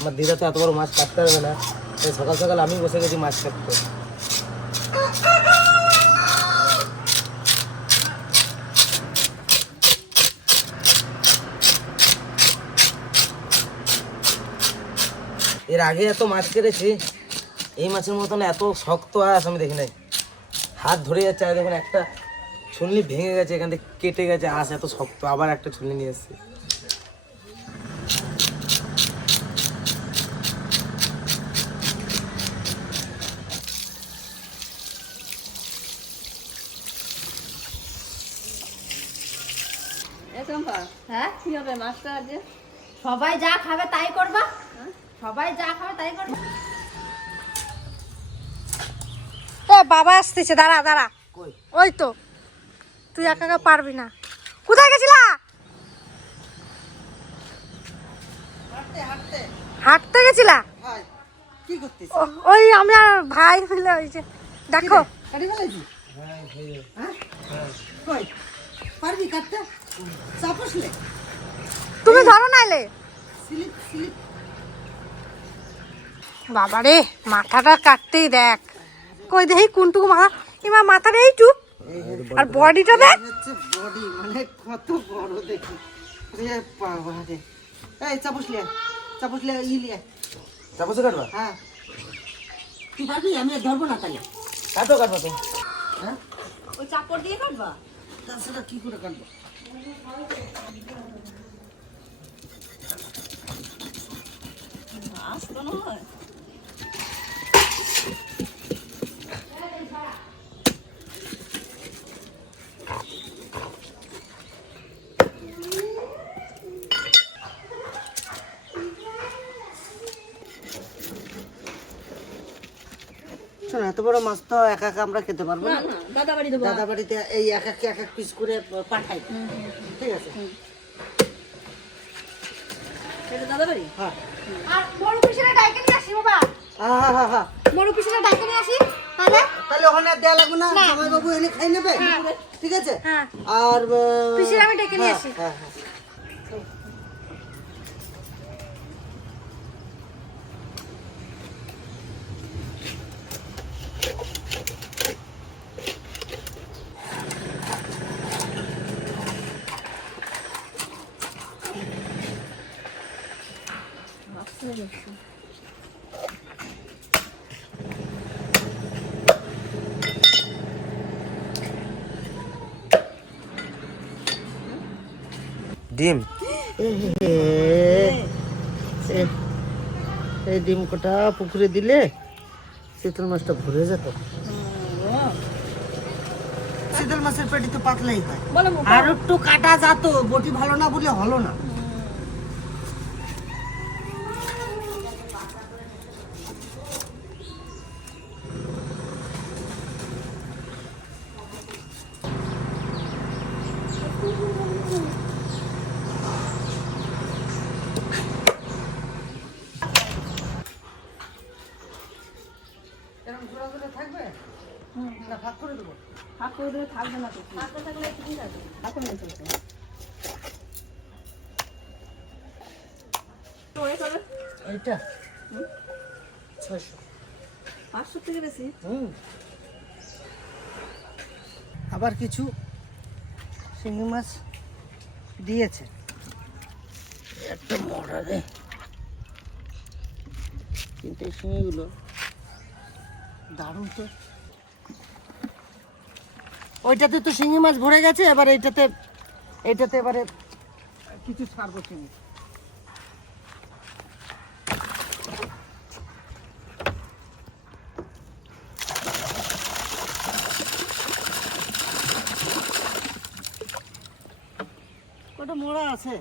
আমার দিদা তো এত বড় মাছ কাটতে পারবে না, তাই সকাল সকাল আমি বসে গেছি মাছ কাটতে। এর আগে এত মাছ কেটেছি, এই মাছের মতন এত শক্ত আঁশ আমি দেখি নাই। হাত ধরে যাচ্ছে, আর দেখুন একটা ছুলনি ভেঙে গেছে, এখান থেকে কেটে গেছে, আঁশ এত শক্ত। আবার একটা ছুলনি নিয়ে এসেছি। হ্যাঁ কি হবে মাছটা আজ? সবাই যা খাবে তাই করবা, সবাই যা খাবে তাই করবা। ও বাবা আসতেছে, দাঁড়া দাঁড়া। কই? ওই তো, তুই একা একা পারবি না। কোথায় গেছিলা? হাঁটতে গেছিলা? কি করতেছ? ওই আমি আর ভাই মিলে ওই যে দেখো। কাটি ফেলেছি? হ্যাঁ কই পারবি কাটতে? চাপসলে তুমি ধরো নাইলে। Slip slip. বাবা রে, মাথাটা কাটতেই দেখ, কই দেখি কোনটুকু মাথা। এবার মাথাটা এইটুক, আর বডিটা দেখ। হচ্ছে বডি মানে কত বড় দেখি রে বাবা রে। এই চাপসলে চাপসলে ইলিয়ে চাপসে কাটবা? হ্যাঁ তুই পারবি? আমি আর ধরবো না তাহলে। কাটো কাটবা তো। হ্যাঁ ওই চাপড় দিয়ে কাটবা? তাছাড়া কি করে কাটবো? মাছ তো নয়। শোনো, এত বড় মাছ তো একা একা আমরা খেতে পারবো না না। না দাদা বাড়ি দেবো। দাদা বাড়িতে এই এক এক পিস করে পাঠাই, ঠিক আছে? এটা দাদা বাড়ি? হ্যাঁ আর বড় পিছনে ডাইকে নিয়ে আসি বাবা, হ্যাঁ হ্যাঁ হ্যাঁ। বড় পিছনে ডাইকে নিয়ে আসি তাহলে। তাহলে ওখানে আর দেওয়া লাগবে না, জামাইবাবু এনে খাই নেবে, ঠিক আছে? হ্যাঁ, আর পিছনে আমি ডেকে নিয়ে আসি। হ্যাঁ হ্যাঁ। ডিম এই ডিম কটা পুকুরে দিলে শীতল মাছটা ভরে যেত। শীতল মাছের পেটি তো পাতলাই হয়, বলো আর একটু কাটা যেত, বটি ভালো না বলে হলো না। এরকম ঘোরা ঘুরে থাকবে না ভাগ করে দেবো? ফাঁক করে দিলে থাকবে না তো। ফাঁক থাকলে ঠিক আছে, ফাঁক করে নিতে হবে। তো এই তবে এইটা 600। 500 থেকে বেশি। আবার কিছু শিঙি মাছ দিয়েছে, একটা মরা রে, কিন্তু এই শিঙিগুলো দারুণ তো। ওইটাতে তো শিঙি মাছ ভরে গেছে, এবার এইটাতে এবারে কিছু ছাড়বো শিঙি। ওটা মোড়া আছে।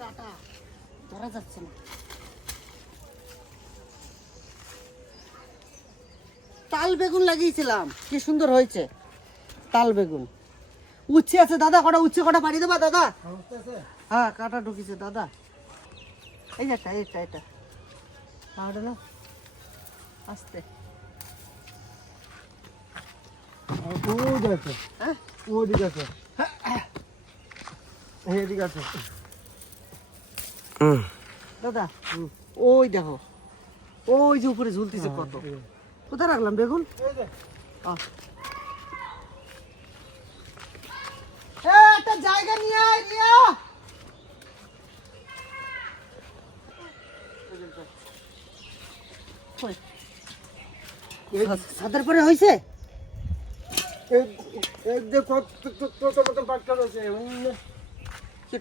কাটা ধরা যাচ্ছে না। তাল বেগুন লাগিয়েছিলাম, কি সুন্দর হয়েছে। তাল বেগুন, উচ্ছে আছে দাদা, কটা উচ্ছে কটা পাড়ি দেবা দাদা? হ্যাঁ কাটা ঢুকিছে দাদা। এই যে এটা পাউডার না আস্তে। হ্যাঁ দাদা ওই দেখো, ওই যে উপরে ঝুলতেছে কত। কোথায় রাখলাম বেগুন? একটা জায়গা নিয়ে আয় রিয়া। ছাদের পরে হয়েছে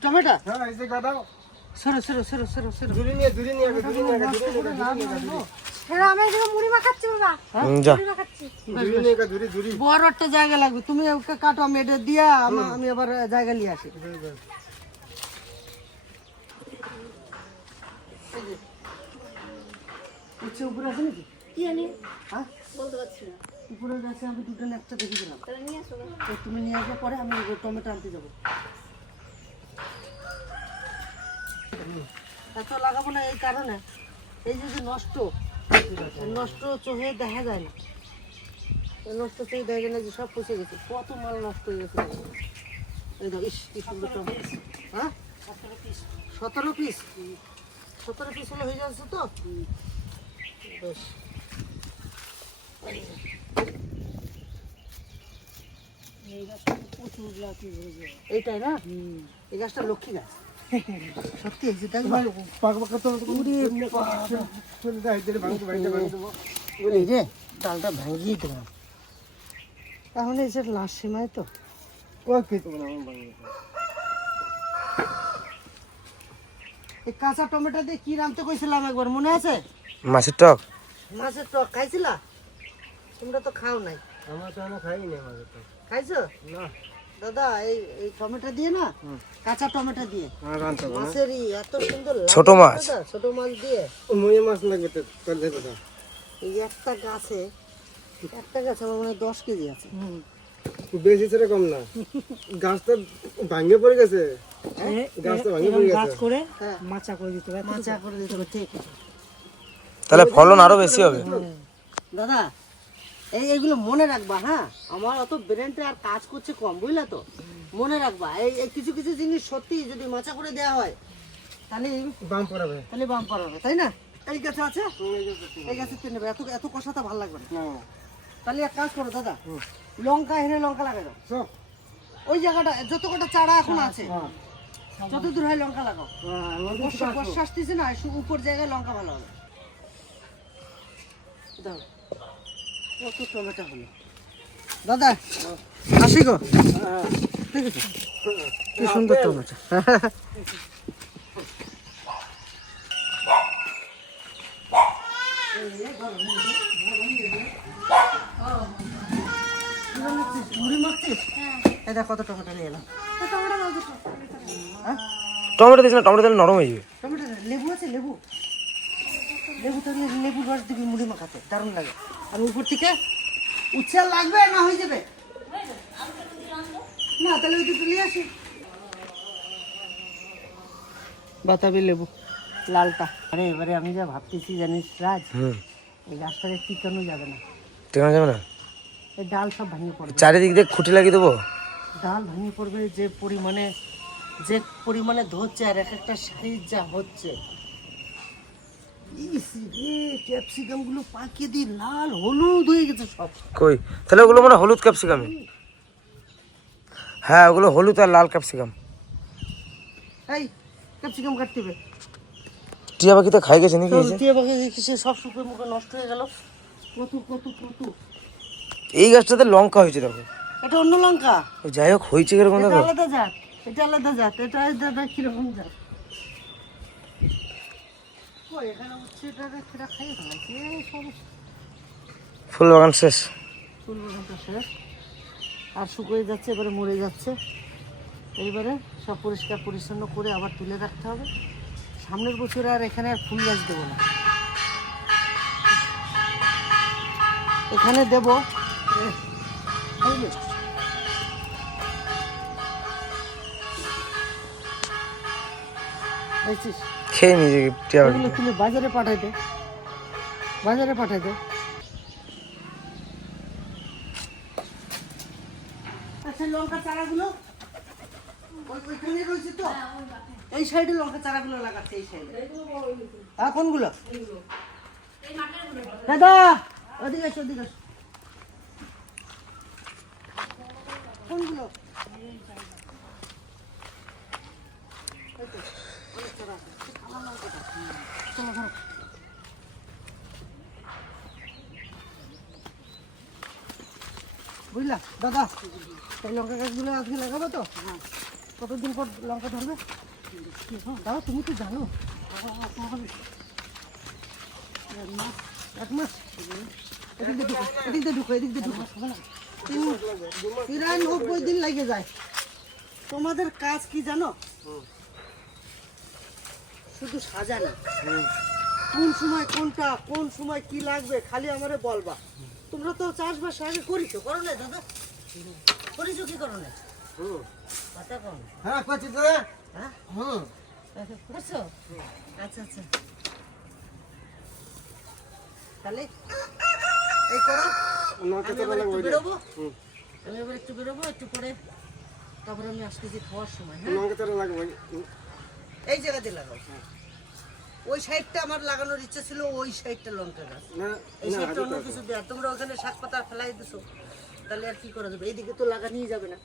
টমেটো। সরো সরো সরো সরো সরো। আমি এদিকে মুড়ি মাখাচ্ছি বাবা, যা মুড়ি মাখাচ্ছি। বড় একটা জায়গা লাগবে, তুমি ওকে কাটো, আমি এটা দিয়া আমি আবার জায়গা নিয়ে আসি। উচ্ছে উপরে আছে নাকি? কি জানি হ্যাঁ বলতে পারছি না। উপরে আছে, আমি দুটো একটা দেখেছিলাম। তাহলে নিয়ে আসো। তো তুমি নিয়ে আসার পরে আমি টমেটো আনতে যাবো। এত লাগাবো না এই কারণে, এই যে নষ্ট নষ্ট চোখে দেখা যায় না, এই নষ্ট চোখে দেখা যায় না যে সব পচে গেছে, কত মাল নষ্ট হয়ে গেছে। এই দেখো, ইস কি সুন্দর টমেটো। হ্যাঁ 17 পিস, 17 পিস হলে হয়ে যাচ্ছে তো বেশ। এইটাই না, এই গাছটা লক্ষ্মী গাছ সত্যি হয়েছে, তাই এই রে ডালটা ভাঙিয়ে দিলাম, তাহলে এসে লাস্ট সীমায় তো। এই কাঁচা টমেটো দিয়ে কি রাঁধতে কইছিলাম একবার, মনে আছে? মাছের টক। মাছের টক খাইছিলা? তোমরা তো খাও নাই। খাইছো না দাদা? এই এই টমেটো দিয়ে না, কাঁচা টমেটো দিয়ে মাছের এত সুন্দর লাগে ছোট মাছ। দাদা, ছোট মাছ দিয়ে মাছ লাগবে তো দাদা। এই একটা গাছে আমার মনে হয় 10 কেজি আছে। বেশি ছেড়ে কম না, গাছটা ভাঙে পড়ে গেছে, গাছটা ভাঙে পড়ে গেছে। করে মাচা করে দিতে হবে, ঠিক আছে। তাহলে ফলন আরো বেশি হবে। দাদা এইগুলো মনে রাখবা। হ্যাঁ, আমার অত ব্রেনটা আর কাজ করছে কম, বুঝলে তো? মনে রাখবা এই কিছু কিছু জিনিস সত্যি যদি মাচা করে দেওয়া হয় তাহলে বাম পড়াবে। বাম পারাবে, তাই না? এই গাছে আছে, এই গাছে নেবে, এত এত কষাটা ভালো লাগবে না। তাহলে এক কাজ করো দাদা, লঙ্কা এনে লঙ্কা লাগাই দাও। ওই জায়গাটা যত কটা চারা এখন আছে, যত দূর হয় লঙ্কা লাগাও। বর্ষা আসতেছে না, উপর জায়গায় লঙ্কা ভালো হবে। দাও, কত টমেটো হলো দাদা, আসি গো। ঠিক আছে, কি সুন্দর টমেটো। মুড়ি মাখছিস? এই দেখ কত টমেটো নিয়ে এলাম। টমেটো দিস না, টমেটো দিলে নরম হয়ে যাবে। টমেটো লেবু আছে, লেবু থাকলে লেবুর রস দিবি মুড়ি মাখাতে, দারুণ লাগে। আর উপর থেকে উচ্ছে লাগবে না হয়ে যাবে না, তাহলে ওই দুটো নিয়ে আসি। বাতাবি লেবু লালটা। আরে এবারে আমি যা ভাবতেছি জানিস রাজ, এই গাছটাকে টিকানো যাবে না, টেকানো যাবে না। এই ডাল সব ভাঙিয়ে পড়বে, চারিদিক দিয়ে খুঁটি লাগিয়ে দেবো। ডাল ভাঙিয়ে পড়বে যে পরিমাণে ধরছে, আর এক একটা সাইজ যা হচ্ছে। ক্যাপসিকাম গুলো পাকিয়ে দিয়ে লাল হলুদ হয়ে গেছে সব। কই তাহলে ওগুলো মানে হলুদ ক্যাপসিকাম? হ্যাঁ ওগুলো হলুদ আর লাল ক্যাপসিকাম। এই ক্যাপসিকাম কাটতে হবে। টিয়া পাখি তো খাই গেছে নাকি? টিয়া পাখি সে সব শুকিয়ে মুখে নষ্ট হয়ে গেল। কত এই গাছটাতে লঙ্কা হয়েছে দেখো। এটা অন্য লঙ্কা, যাই হোক হয়েছে কিরকম এটা দেখো। আলাদা জাত, এটা আলাদা জাত, এটা দাদা কিরকম জাত। এখানে হচ্ছে এটা খাইয়ে ফেলাইছে সব। ফুল বাগান শেষ। ফুল বাগানটা শেষ, আর শুকিয়ে যাচ্ছে, এবারে মরে যাচ্ছে। এইবারে সব পরিষ্কার পরিচ্ছন্ন করে আবার তুলে রাখতে হবে। সামনের বছর আর এখানে আর ফুল গাছ দেবো না, এখানে দেবো খাইছিস? খেয়ে নিজে টিয়া পাখি। এগুলো তুলে বাজারে পাঠাই দে, বাজারে পাঠাই দে। আচ্ছা লঙ্কা চারাগুলো ওইখানে রয়েছে তো, এই সাইডে লঙ্কা চারাগুলো লাগাচ্ছে, এই সাইডে। হ্যাঁ কোনগুলো? দাদা ওদিকে আসো, ওদিকে আসো। কোনগুলো? চলো ধরো। বুঝলা দাদা, এই লঙ্কা গাছগুলো আজকে লাগাবো তো? কতদিন পর লঙ্কা ধরবে? দাদা তুমি তো জানো, এক মাস। এদিক দিয়ে ঢুকো, এদিক দিয়ে ঢুকো, এদিক দিয়ে ঢুকো। 93 দিন লাগে যায়। তোমাদের কাজ কি জানো? শুধু সাজানো। কোন সময় কোনটা, কোন সময় কি লাগবে খালি আমারে বলবা। তোমরা তো চাষবাস আগে করিছো, করো না দাদা? করিছো কি করো না? কথা কম। হ্যাঁ করছি দাদা। হ্যাঁ হুম করছো? আচ্ছা আচ্ছা, তাহলে এই করো। লঙ্কা আমি চারা এবার একটু লাগাবো। বেরোবো, আমি এবার একটু বেরোবো, একটু পরে তারপরে আমি আসতেছি খাওয়ার সময়। হ্যাঁ লঙ্কা চারা লাগাবো। এই জায়গাতে লাগাও। ওই সাইডটা আমার লাগানোর ইচ্ছা ছিল, ওই সাইডটা লঙ্কা গাছ। না এই না সাইডটা অন্য কিছু দেওয়া, তোমরা ওখানে শাক পাতা ফেলাই দিছো, তাহলে আর কি করা যাবে? এইদিকে তো লাগা নিয়ে যাবে না,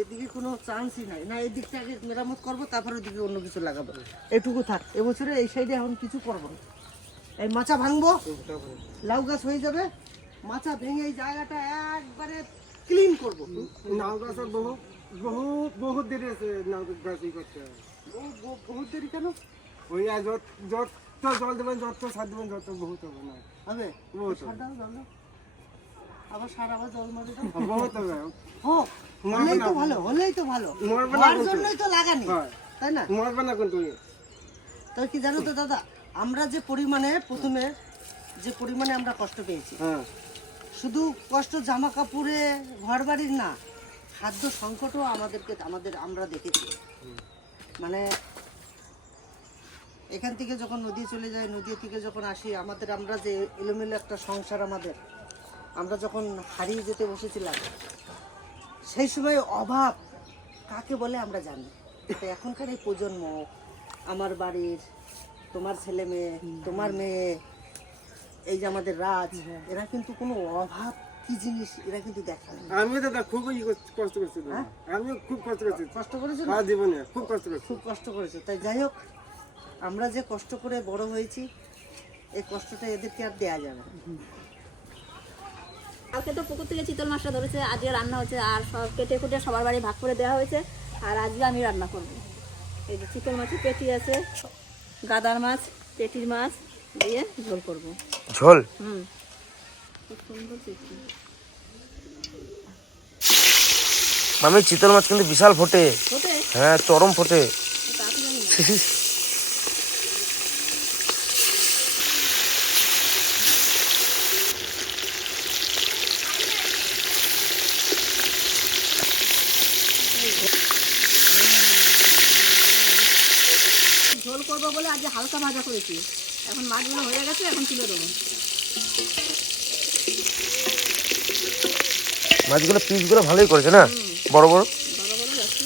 এদিকে কোনো চান্সই নাই। না এদিকটা আগে মেরামত করবো, তারপর ওইদিকে অন্য কিছু লাগাবো। এটুকু থাক, এবছরে এই সাইডে এখন কিছু করবো না। এই মাচা ভাঙবো, লাউ গাছ হয়ে যাবে, মাচা ভেঙে এই জায়গাটা একবারে ক্লিন করবো। নাও গাছ আর বহুত দেরি আছে নাও গাছ ই করতে। বহুত দেরি কেন ওই আর যত জল দেবেন, যত সার দেবেন, যত বহুত হবে না। হবে? বহুত সার হবে। দাও, জল দাও। আবার সার, আবার জল মারি দাও। বহুত হবে। হোক, হলেই তো ভালো, হলেই তো ভালো। মরবে না হওয়ার কিন্তু। জন্যই তো লাগানি, হ্যাঁ। তাই না? মরবে না কিন্তু। তো কি জানো তো দাদা, আমরা যে পরিমাণে প্রথমে যে পরিমাণে আমরা কষ্ট পেয়েছি, হ্যাঁ শুধু কষ্ট জামা কাপড়ে ঘর বাড়ির না, খাদ্য সংকটও আমরা দেখেছি। মানে এখান থেকে যখন নদী চলে যায়, নদী থেকে যখন আসি, আমরা যে এলোমেলো একটা সংসার, আমরা যখন হারিয়ে যেতে বসেছিলাম, সেই সময় অভাব কাকে বলে আমরা জানি। তো এখনকার এই প্রজন্ম, আমার বাড়ির, তোমার ছেলে মেয়ে, তোমার মেয়ে, এই যে আমাদের রাজ, এরা কিন্তু কোনো অভাব কি জিনিস এরা কিন্তু দেখে না। আমিও দাদা খুবই কষ্ট করছি দাদা। আমিও খুব কষ্ট করছি, কষ্ট করেছে না? সারা জীবনে খুব কষ্ট করছি। খুব কষ্ট করেছে। তাই যাই হোক, আমরা যে কষ্ট করে বড় হয়েছি, এই কষ্টটা এদেরকে আর দেয়া যাবে না। কালকে তো পুকুর থেকে চিতল মাছটা ধরেছে, আজকে রান্না হচ্ছে, আর সব কেটে কুটে সবার বাড়ি ভাগ করে দেওয়া হয়েছে, আর আজকে আমি রান্না করব। এই যে চিতল মাছের পেটি আছে, গাদার মাছ, পেটির মাছ দিয়ে ঝোল করব। ঝোল? খুব সুন্দর চিত্র। মামি চিতল মাছ কিন্তু বিশাল ফোটে। ওকে হ্যাঁ চরম ফোটে। তাড়াতাড়ি জানি না। ঝোল করবো বলে আজকে হালকা ভাজা করেছি, এখন মাছগুলো হয়ে গেছে, এখন তুলে দেবো। মাছগুলো পিসগুলো ভালোই করেছে না, বড় বড়। বড় বড় যাচ্ছে,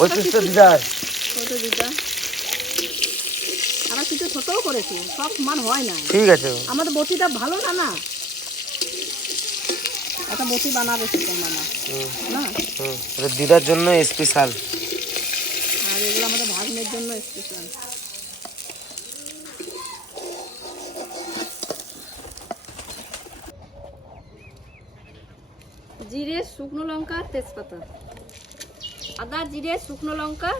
ওই পিসটা দিদার। ছোটো দিদা আবার কিছু ছোটও করেছি, সব সমান হয় না। ঠিক আছে। আমাদের বটিটা ভালো না, না একটা বটি বানাবে সেরকম মামা না, এটা দিদার জন্য স্পেশাল। আর এগুলো আমাদের ভাগ্নের জন্য স্পেশাল। জিরে, শুকনো লঙ্কা, তেজপাতা, আদা, জিরে, শুকনো লঙ্কা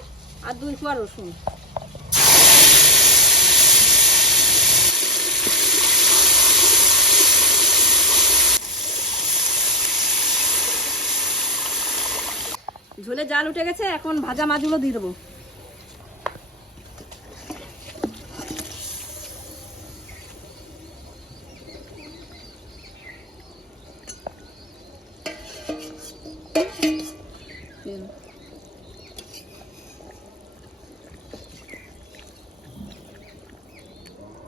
আর 2 কোয়া রসুন। ঝোলে জাল উঠে গেছে, এখন ভাজা মাছগুলো দিয়ে দেবো।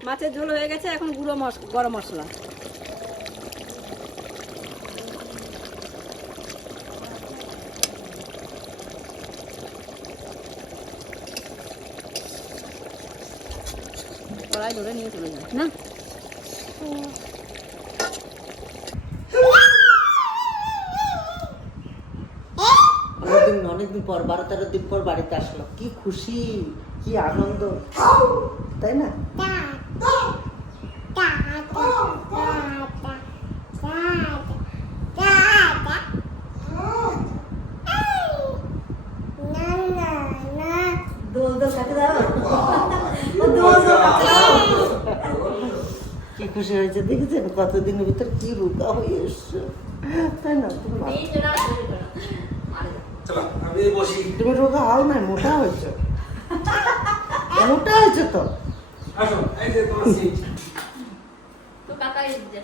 মাছের ঝোল হয়ে গেছে, এখন গুঁড়ো গরম মশলা। কড়াই ধরে নিয়ে চলে যায় না। অনেকদিন পর 12-13 দিন পর বাড়িতে আসলো, কি খুশি কি আনন্দ, তাই না? কি খুশি হয়েছে দেখেছেন, কতদিনের ভিতর কি রোগা হয়ে এসছে, তাই না? তুমি রোগা হও না, মোটা হয়েছে, মোটা হয়েছে তো।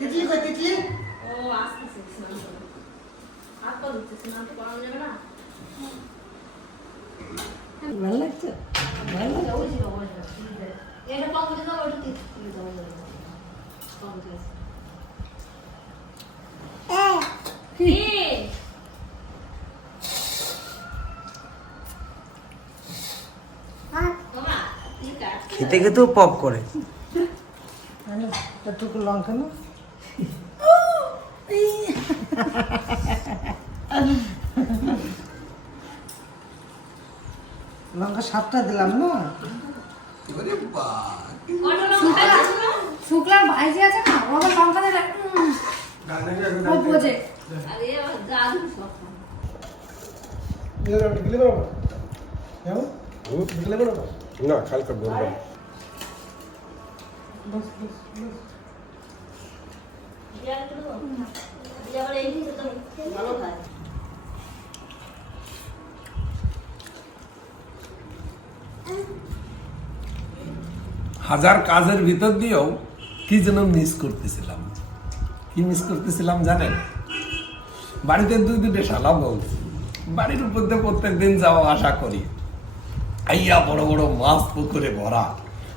তিতলি কই তিতলি? ভালো লাগছে, ভালো খেতে খেতেও পপ করে। একটু লঙ্কা না, লঙ্কা 7টা দিলাম না। শুক্লার ভাইজি আছে না, ও আবার লঙ্কা দিলে ও বোঝে। না কালকে বলবো। হাজার কাজের ভিতর দিয়েও কি যেন মিস করতেছিলাম। কি মিস করতেছিলাম জানেন? বাড়িতে 2-2টে শালা বউ, বাড়ির উপর দিয়ে প্রত্যেকদিন যাওয়া আশা করি, আইয়া বড় বড় মাছ পুকুরে ভরা,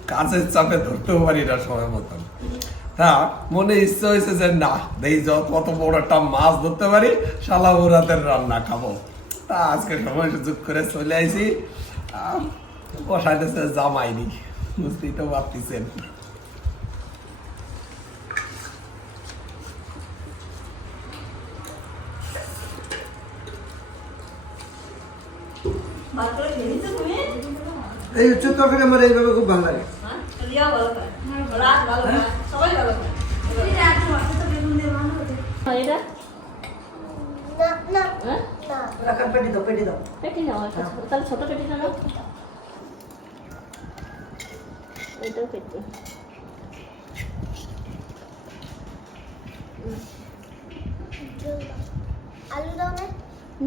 কাজের চাপে ধরতেও পারি না সময় মতন। তা মনে ইচ্ছে হয়েছে যে না দেখি কত বড় একটা মাছ ধরতে পারি, শালা বউরাতের রান্না খাবো। তা আজকে সময় সুযোগ করে চলে আইছি, বসাইতেছে জামাইনি, বুঝতেই তো পারতেছেন। এই উচ্চ তরকারি আমার এইভাবে খুব ভালো লাগে। পেটি দাও, পেটি দাও। পেটি নাও, তাহলে ছোট পেটিটা নাও। এটাও পেটি। আলু দাও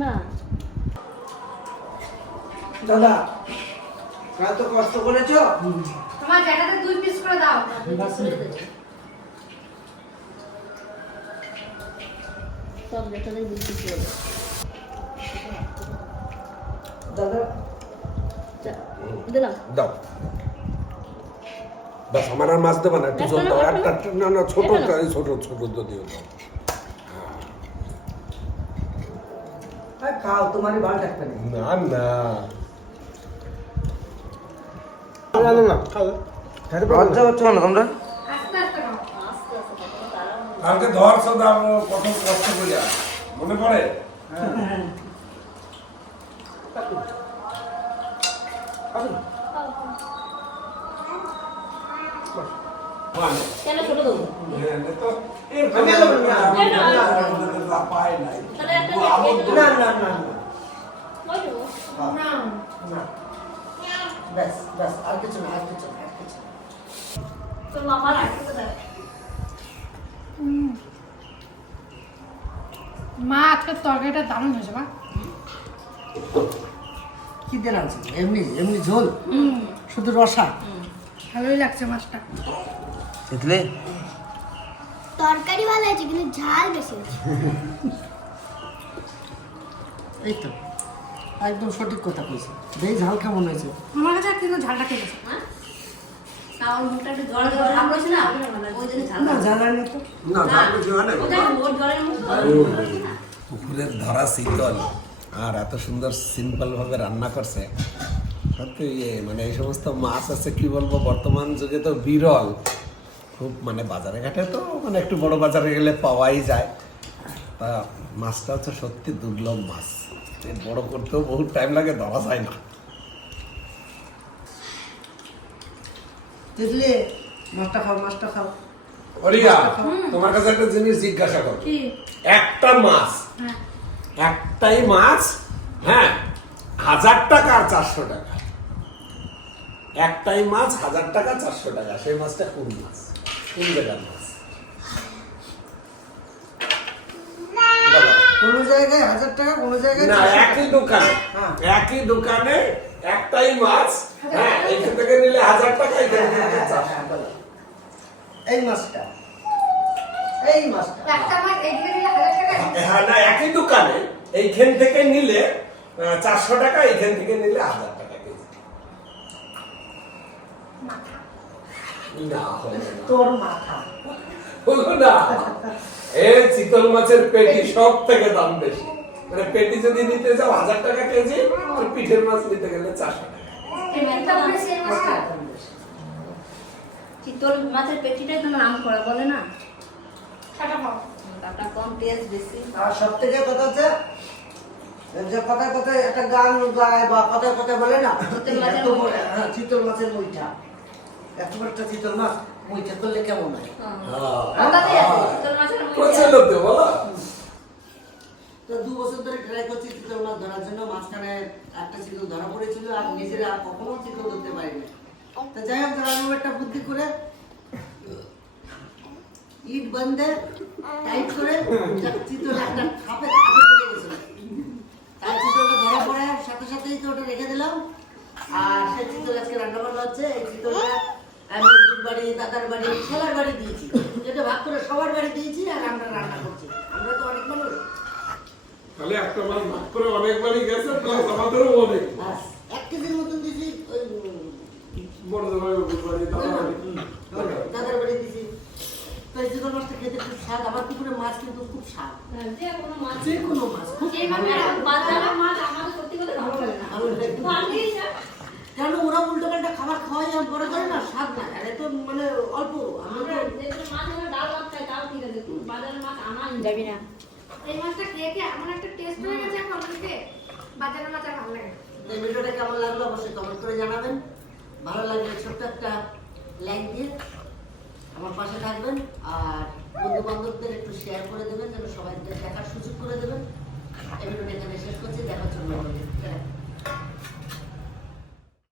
না দাদা কাল তো কষ্ট করেছো, তোমার জ্যাঠাতে 2 পিস করে দাও। সব যেটাতে দিচ্ছি দাদা দিলাম। দাও বাস, আমার আর মাছ দেবো না, একটু জল দাও। একটা না না ছোট ছোট ছোট দিও দাও। খাও, তোমারই ভালো থাকবে না। না না না খাও, লজ্জা করছো না তোমরা? আস্তে আস্তে নাও। কালকে ধরছো দাম কত কষ্ট করিয়া, মনে পড়ে? কেন ছোট দেবো? পায় নাই। তাহলে একটা না না না ওই দেবো। না, ব্যাস ব্যাস, আর কিছু না, আর কিছু না, আর কিছু না। তো মামা রাখতে দেয়। মা আজকে তরকারিটা দারুণ হয়েছে মা। কি দিয়ে রাঁধছো? এমনি এমনি ঝোল, শুধু রসা? ভালোই লাগছে মাছটা। তিতলি তরকারি ভালো আছে কিন্তু ঝাল বেশি আছে। এই তো একদম সঠিক কথা কইছে। বেশ ঝাল কেমন হয়েছে? আমার কাছে কিন্তু ঝালটা খেয়ে গেছে। আমার মুখটা একটু জল ভাব রয়েছে না, ওই জন্য ঝাল না জানা নেই তো না তারপরে জোয়ানে ওটা ওর জলের মতো পুকুরের ধরা শীতল আর এত সুন্দর সিম্পল ভাবে রান্না করছে। সত্যি মানে এই সমস্ত মাছ আছে কি বলবো, বর্তমান যুগে তো বিরল খুব, মানে বাজারে ঘাটে তো মানে একটু বড় বাজারে গেলে পাওয়াই যায়। তা মাছটা হচ্ছে সত্যি দুর্লভ মাছ, এর বড় করতেও বহুত টাইম লাগে, ধরা যায় না। বুঝলে মাছটা খাও, মাছটা খাও। অরিয়া, তোমার কাছে একটা জিনিস জিজ্ঞাসা করো। কি একটা মাছ, একটাই মাছ, হ্যাঁ, 1000 টাকা আর 400 টাকা। একটাই মাছ 1000 টাকা 400 টাকা, সেই মাছটা কোন মাছ, কোন জায়গার মাছ? বলো। কোনো জায়গায় 1000 টাকা, কোনো জায়গায় না, 400 টাকা। একই দোকানে, হ্যাঁ। একই দোকানে একটাই মাছ, হ্যাঁ, এখান থেকে নিলে 1000 টাকা, এখান থেকে নিলে 400 টাকা। এই মাছটা, এই মাছটা একটা মাছ এদিকে নিলে 1000 টাকা। হ্যাঁ, না, একই দোকানে এইখান থেকে নিলে 400 টাকা, এইখান থেকে নিলে 1000 টাকা কেজি। না, হলো না। তোর মাথা। হলো না। এই চিতল মাছের পেটি সব থেকে দাম বেশি, মানে পেটি যদি নিতে যাও 1000 টাকা কেজি, আর পিঠের মাছ নিতে গেলে 400 টাকা। এটা বলে সেই মাছটা। চিতল মাছের পেটিটাই তো নাম করা বলে না, টাটা খাও। দামটা কম, টেস্ট বেশি। আর সব থেকে কথা হচ্ছে যে কথায় কথায় একটা গান গায় বা কথায় কথায় বলে না, চিতল মাছের এত বড়, হ্যাঁ, চিতল মাছের মুইঠা, এত বড় একটা চিতল মাছ মুইঠা করলে কেমন হয়? কথাতেই আছে, চিতল মাছের মুখে প্রচলিত বলো। তো 2 বছর ধরে ট্রাই করছি চিতল মাছ ধরার জন্য। মাঝখানে একটা চিতল ধরা পড়েছিল, আর নিজেরা কখনো চিতল ধরতে পারিনি। তো যাই হোক, আমি একটা বুদ্ধি করে ইট বান্ধে টাইট করে চিতল একটা খাপে পড়ে গেছিল। তাই চিতলটা ধরা পড়ে সাথে সাথেই তো ওটা রেখে দিলাম। আর সেই চিতল আজকে রান্না বান্না হচ্ছে। এই চিতলটা আমি নিজের বাড়ি, দাদার বাড়ি, ছেলের বাড়ি দিয়েছি, যেটা ভাগ করে সবার বাড়ি দিয়েছি, আর আমরা রান্না করছি। আমরা তো অনেক মানুষ, তাহলে একটা মাছ ভাগ করে অনেকবারই গেছে, প্লাস আমাদেরও অনেক। 1 কেজির মতন দিয়েছি। ওই বড় জামাই বাবুর বাড়ি, দাদার বাড়ি। দাদার বাড়ি দিয়েছি। তো এই চিতল মাছটা খেতে খুব স্বাদ। আমার পুকুরে মাছ কিন্তু খুব স্বাদ, যে কোনো মাছ, যে কোনো মাছ খুব এই ভালো মাছটা লাগে। বাজারের মাছ আমাদের সত্যি কথা ভালো লাগে না, ভালো লাগে। ভালোই না। কেন ওরা উল্টো পাল্টা খাবার খাওয়াই আর বড় করে না, স্বাদ না। আর এত মানে অল্প, আমরা আমরা যে মাছ আমরা ডাল ভাত খাই তাও ঠিক আছে, বাজারের মাছ আনা যাবি না। এই মাছটা খেয়ে খেয়ে এমন একটা টেস্ট হয়ে গেছে এখন থেকে, বাজারের মাছ আর ভালো লাগে না। এই ভিডিওটা কেমন লাগলো অবশ্যই কমেন্ট করে জানাবেন। ভালো লাগলে ছোট্ট একটা লাইক দিয়ে আমার পাশে থাকবেন, আর বন্ধু বান্ধবদের একটু শেয়ার করে দেবেন, যেন সবাই দেখার সুযোগ করে দেবেন। এই ভিডিওটা এখানে শেষ করছি, দেখার জন্য